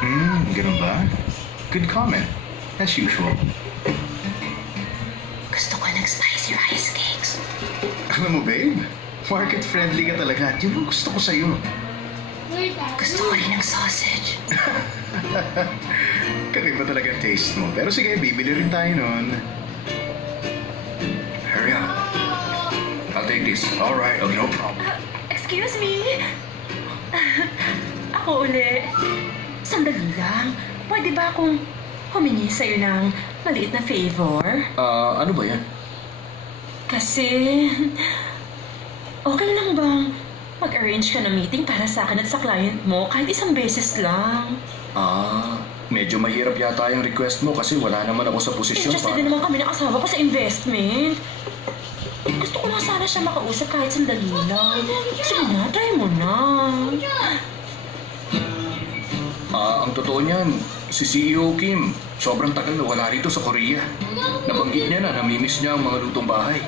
Ganun ba? Good comment. As usual. Gusto ko ng spicy rice cakes. Alam mo, babe, market-friendly ka talaga at yun ang gusto ko sa'yo. Gusto ko rin ng sausage. Kakaiba talaga ang taste mo. Pero sige, bibili rin tayo nun. Hurry up. I'll take this. Alright, oh, no problem. Excuse me? Ako uli. Sandali lang. Pwede ba akong humingi sa'yo ng maliit na favor? Ano ba yan? Kasi, okay lang bang mag-arrange ka ng meeting para sa akin at sa client mo kahit isang beses lang? Medyo mahirap yata yung request mo kasi wala naman ako sa posisyon Interested din naman kami ng asawa ko sa investment. Gusto ko lang sana siya makausap kahit sandali lang. Sige na, try mo na. Ang totoo niyan, si CEO Kim, sobrang tagal na wala rito sa Korea. Nabanggit niya na namimiss niya ang mga lutong bahay.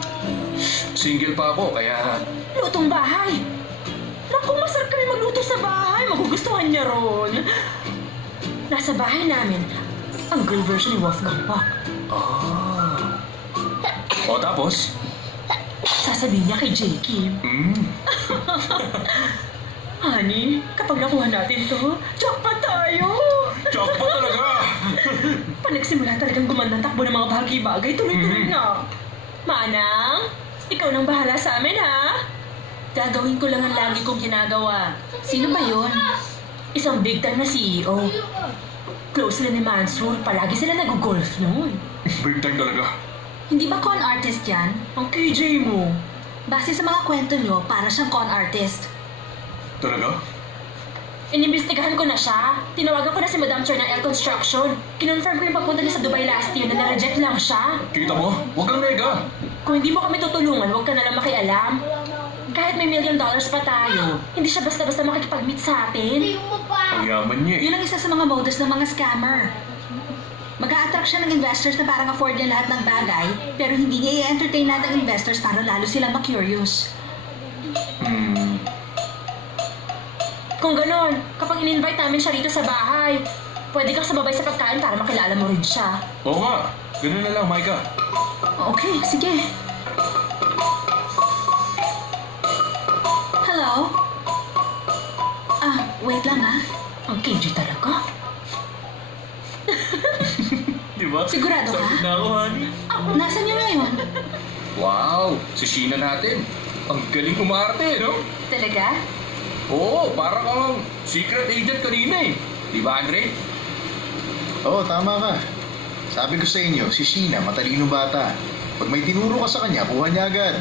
Single pa ako, kaya Lutong bahay. Naku, masarap kami magluto sa bahay. Magugustuhan niya ron. Nasa bahay namin, ang girl version ni Wolfgang Puck. O tapos? Sasabihin niya kay J. Kim, Honey, kapag nakuha natin to, jackpot tayo! Jackpot talaga! Pag nagsimula talagang gumanda ang takbo ng mga bagay-bagay, tuloy-tuloy na. Manang, ikaw nang bahala sa amin, ha? Gagawin ko lang ang lagi kong ginagawa. Sino ba yun? Isang big time na CEO. Close sila ni Mansur, palagi sila nag-golf noon. Big time talaga. Hindi ba con artist yan? Ang KJ mo. Base sa mga kwento nyo, para siyang con artist. Talaga? Inimbestigahan ko na siya. Tinawagan ko na si Madam Chor ng L Construction. Kinonfirm ko yung pagpunta niya sa Dubai last year na na-reject lang siya. Kita mo? Huwag kang nega. Kung hindi mo kami tutulungan, huwag ka na lang makialam. Kahit may $1 million pa tayo, hindi siya basta-basta makikipag-meet sa atin. Ang yaman niya eh. Yun ang isa sa mga modus ng mga scammer. Mag-a-attract siya ng investors na parang afford niya lahat ng bagay, pero hindi niya i-entertain lahat ng investors para lalo silang ma-curious. Kung ganon, kapag in-invite namin siya rito sa bahay, pwede kang sababay sa pagkain para makilala mo rin siya. Oo nga. Ganun na lang, Micah. Okay, sige. Hello? Wait lang ha. Ang KJ talaga. Di ba? Sigurado ka? Sakit na ako, honey. Nasaan niyo ngayon? Wow! Si Sheena natin. Ang galing umarte, no? Talaga? Oo, parang ang secret agent kanina eh. Di ba, Andre? Oo, tama ka. Sabi ko sa inyo, si Sheena, matalino bata. Pag may tinuro ka sa kanya, kuha niya agad.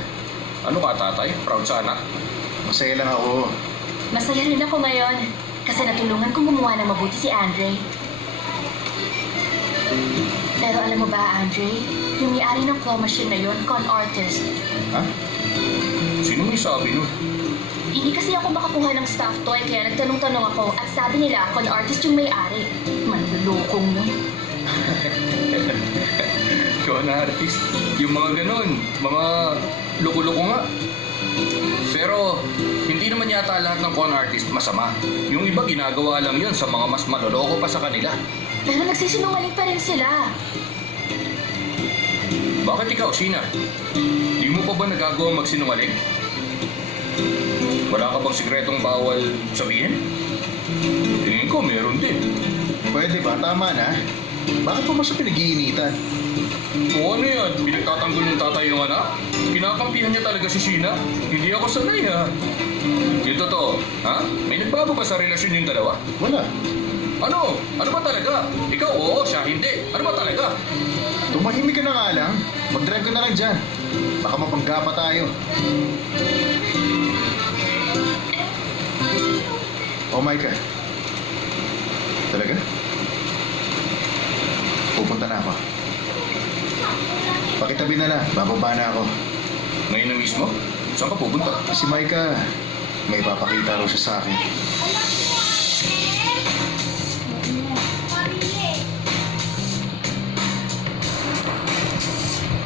Ano ka, tatay? Proud sa anak? Masaya lang ako. Masaya rin ako ngayon kasi natulungan kong gumawa ng mabuti si Andre. Pero alam mo ba, Andre, yung may-ari ng claw machine na yon, con artist. Ha? Sino may sabi nun? Hindi kasi ako makakuha ng stuffed toy kaya nagtanong-tanong ako at sabi nila con artist yung may-ari. Manlulokong yun. Ikaw na artist. Yung mga ganun, mga loko-loko nga. Pero, hindi naman yata lahat ng con artist masama. Yung iba ginagawa lang yun sa mga mas maloloko pa sa kanila. Pero nagsisinungaling pa rin sila. Bakit ikaw, Sheena? Di mo pa ba nagagawa magsinungaling? Wala ka bang sikretong bawal sabihin? Tingin ko, meron din. Pwede ba? Tama na. Bakit mo ba siya pinag-iinitan? O ano yan? Pinagtatanggol ng tatay yung anak? Kinakampihan niya talaga si Sheena? Hindi ako sanay ha. Yung totoo, ha? May nagbago ba sa relasyon yung dalawa? Wala. Ano? Ano ba talaga? Ikaw oo, siya hindi. Ano ba talaga? Tumahimik ka na nga lang. Mag-drive ka na lang dyan. Baka mapangga pa tayo. Oh, Micah. Talaga? Pupunta na ako. Pakitabi na lang. Bababa na ako. Ngayon na mismo? Saan ka pupunta? Si Micah, may papakita raw siya sa akin.